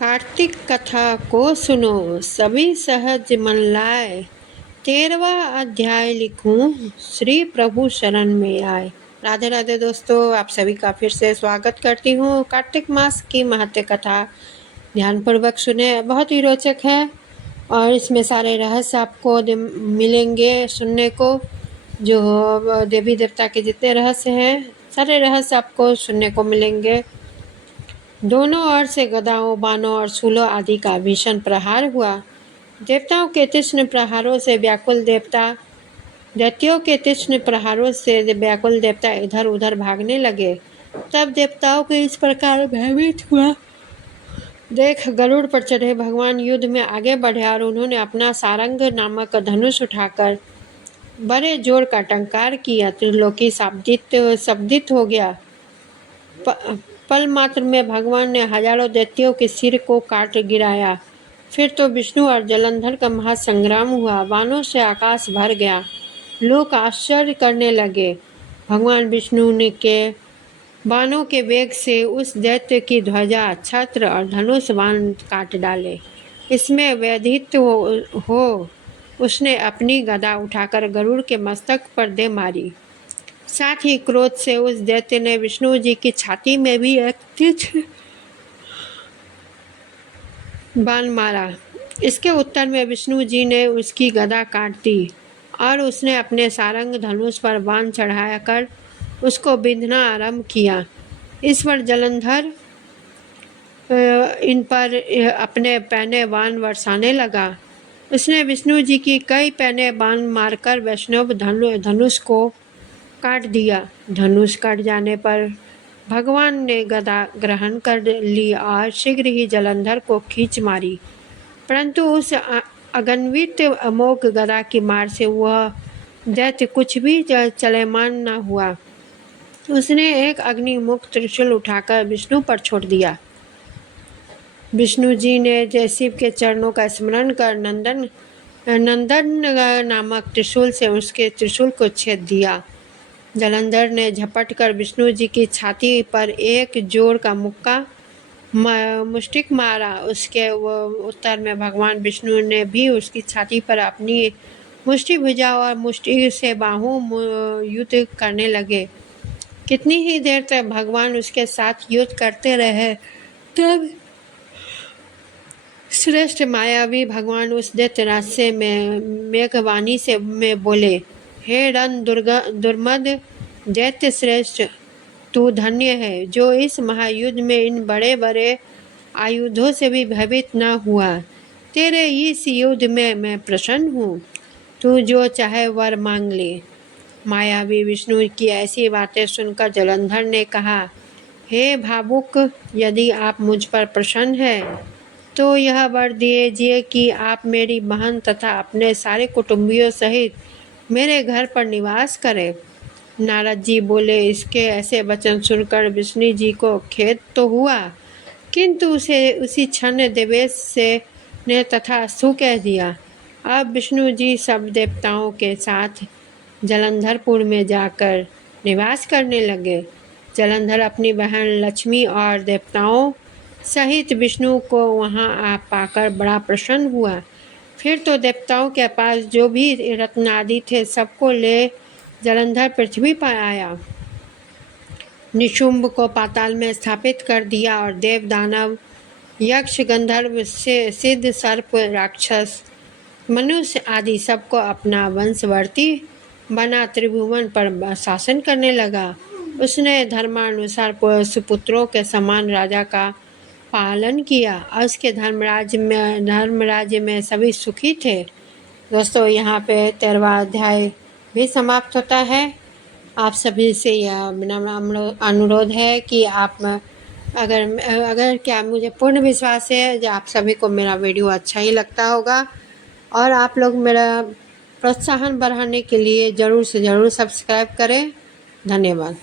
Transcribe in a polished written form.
कार्तिक कथा को सुनो, सभी सहज मन लाए। 13वां अध्याय लिखूं, श्री प्रभु शरण में आए। राधे राधे दोस्तों, आप सभी का फिर से स्वागत करती हूँ। कार्तिक मास की महत्व कथा ध्यानपूर्वक सुने, बहुत ही रोचक है और इसमें सारे रहस्य आपको मिलेंगे सुनने को। जो देवी देवता के जितने रहस्य हैं, सारे रहस्य आपको सुनने को मिलेंगे। दोनों ओर से गदाओं, बाणों और शूलों आदि का भीषण प्रहार हुआ। देवताओं के तीक्ष्ण प्रहारों से व्याकुल दैत्यों के तीक्ष्ण प्रहारों से व्याकुल देवता इधर उधर भागने लगे। तब देवताओं को इस प्रकार भयभीत हुआ देख गरुड़ पर चढ़े भगवान युद्ध में आगे बढ़े और उन्होंने अपना सारंग नामक धनुष उठाकर बड़े जोर का टंकार किया। त्रिलोकी शब्दित हो गया। पल मात्र में भगवान ने हजारों दैत्यों के सिर को काट गिराया। फिर तो विष्णु और जलंधर का महासंग्राम हुआ। बाणों से आकाश भर गया। लोग आश्चर्य करने लगे। भगवान विष्णु ने के बाणों के वेग से उस दैत्य की ध्वजा, छत्र और धनुष बाण काट डाले। इसमें व्यथित हो उसने अपनी गदा उठाकर गरुड़ के मस्तक पर दे मारी। साथ ही क्रोध से उस दैत्य ने विष्णु जी की छाती में भी एक तीक्ष्ण बाण मारा। इसके उत्तर में विष्णु जी ने उसकी गदा काट दी और उसने अपने सारंग धनुष पर बाण चढ़ाकर उसको बिंधना आरंभ किया। इस पर जलंधर इन पर अपने पैने बाण बरसाने लगा। उसने विष्णु जी की कई पैने बाण मारकर वैष्णव धनुष को काट दिया। धनुष कट जाने पर भगवान ने गदा ग्रहण कर ली और शीघ्र ही जलंधर को खींच मारी, परंतु उस अगन्वित अमोघ गदा की मार से वह दैत्य कुछ भी चलमान न हुआ। उसने एक अग्निमुख त्रिशूल उठाकर विष्णु पर छोड़ दिया। विष्णु जी ने शिव के चरणों का स्मरण कर नंदन नामक त्रिशूल से उसके त्रिशूल को छेद दिया। जलंधर ने झपट कर विष्णु जी की छाती पर एक जोर का मुष्टिक मारा। उसके उत्तर में भगवान विष्णु ने भी उसकी छाती पर अपनी मुष्टि भुजा और मुष्टि से बाहों युद्ध करने लगे। कितनी ही देर तक भगवान उसके साथ युद्ध करते रहे। तब श्रेष्ठ मायावी भगवान उस दैत्यराज से मेघवाणी से बोले, हे रण दुर्मद दैत्य श्रेष्ठ, तू धन्य है जो इस महायुद्ध में इन बड़े बड़े आयुधों से भी भयभीत न हुआ। तेरे इस युद्ध में मैं प्रसन्न हूँ। तू जो चाहे वर मांग ले। मायावी विष्णु की ऐसी बातें सुनकर जलंधर ने कहा, हे भावुक, यदि आप मुझ पर प्रसन्न हैं तो यह वर दीजिए कि आप मेरी बहन तथा अपने सारे कुटुंबियों सहित मेरे घर पर निवास करें। नारद जी बोले, इसके ऐसे वचन सुनकर विष्णु जी को खेद तो हुआ, किंतु उसे उसी क्षण देवेश ने तथास्तु कह दिया। अब विष्णु जी सब देवताओं के साथ जलंधरपुर में जाकर निवास करने लगे। जलंधर अपनी बहन लक्ष्मी और देवताओं सहित विष्णु को वहां पाकर बड़ा प्रसन्न हुआ। फिर तो देवताओं के पास जो भी रत्न आदि थे सबको ले जलंधर पृथ्वी पर आया। निशुंभ को पाताल में स्थापित कर दिया और देव दानव यक्ष गंधर्व से सिद्ध सर्प राक्षस मनुष्य आदि सबको अपना वंशवर्ती बना त्रिभुवन पर शासन करने लगा। उसने धर्मानुसार सुपुत्रों के समान राजा का पालन किया और उसके धर्मराज्य में सभी सुखी थे। दोस्तों, यहाँ पे 13वां अध्याय भी समाप्त होता है। आप सभी से यह अनुरोध है कि आप अगर क्या मुझे पूर्ण विश्वास है कि आप सभी को मेरा वीडियो अच्छा ही लगता होगा और आप लोग मेरा प्रोत्साहन बढ़ाने के लिए ज़रूर से ज़रूर सब्सक्राइब करें। धन्यवाद।